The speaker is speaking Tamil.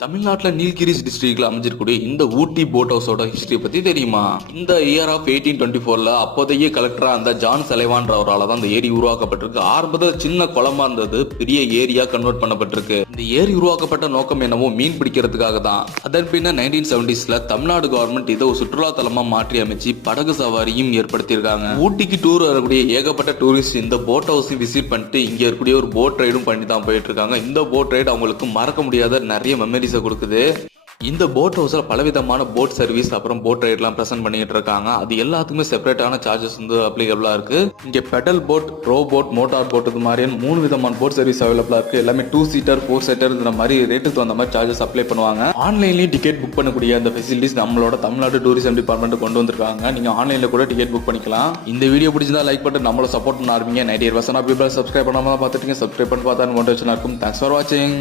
தமிழ்நாட்டில் நீல்கிரிஸ் டிஸ்ட்ரிக்ட்ல அமைஞ்சிருக்கூடிய இந்த ஊட்டி போட் ஹவுஸோட ஹிஸ்டரி பத்தி தெரியுமா? இந்த இயர் ஆஃப் 1824ல அப்போதைய கலெக்டரா அந்த ஜான் சலைவான்றவரால் தான் இந்த ஏரி உருவாக்கப்பட்டிருக்கு. ஆரம்பத்தில் சின்ன குளமா இருந்தது, பெரிய ஏரியா கன்வெர்ட் பண்ணப்பட்டிருக்கு. இந்த ஏரி உருவாக்கப்பட்ட நோக்கம் என்னவோ மீன் பிடிக்கிறதுக்காக தான். அதன் பின்ன 1970ஸ்ல தமிழ்நாடு கவர்மெண்ட் இதை ஒரு சுற்றுலா தலமா மாற்றி அமைச்சு படகு சவாரியும் ஏற்படுத்தியிருக்காங்க. ஊட்டிக்கு டூர் வரக்கூடிய ஏகப்பட்ட டூரிஸ்ட் இந்த போட் ஹவுஸையும் விசிட் பண்ணிட்டு இங்க இருக்கக்கூடிய ஒரு போட் ரைடும் பண்ணி தான் போயிட்டு இருக்காங்க. இந்த போட் ரைடு அவங்களுக்கு மறக்க முடியாத நிறைய மெமரிஸ் கொடுக்குது. இந்த போட் ஹவுஸ்ல பலவிதமான போட் சர்வீஸ் அப்புறம் போட் ரைட்லாம் பிரசன்ட் பண்ணிட்டு இருக்காங்க. அது எல்லாத்துக்குமே செப்பரேட்டான சார்ஜஸ் வந்து அப்ளிகபிளா இருக்கு. இங்க pedal boat, row boat, motor boat இது மாதிரியான 3 விதமான போட் சர்வீஸ் அவைலபிளா இருக்கு. எல்லாமே 2 சீட்டர் 4 சீட்டர் இந்த மாதிரி ரேட்டுக்கு தகுந்த மாதிரி சார்ஜஸ் அப்ளை பண்ணுவாங்க. ஆன்லைன்லயும் டிக்கெட் புக் பண்ணக்கூடிய அந்த ஃபெசிலிட்டிஸ் நம்மளோட தமிழ்நாடு டூரிசம் டிபார்ட்மெண்ட் கொண்டு வந்திருக்காங்க. நீங்க ஆன்லைன்ல கூட டிக்கெட் புக் பண்ணிக்கலாம். இந்த வீடியோ பிடிச்சிருந்தா லைக் பண்ணி நம்மள சப்போர்ட் பண்ண ஆரம்பிங்க. 98% ஆஃப் பீப்பிள் சப்ஸ்கிரைப் பண்ணாம பார்த்துட்டீங்க. சப்ஸ்கிரைப் பண்ணி பார்த்தா மோட்டிவேஷனா இருக்கும். தேங்க்ஸ் ஃபார் வாட்சிங்.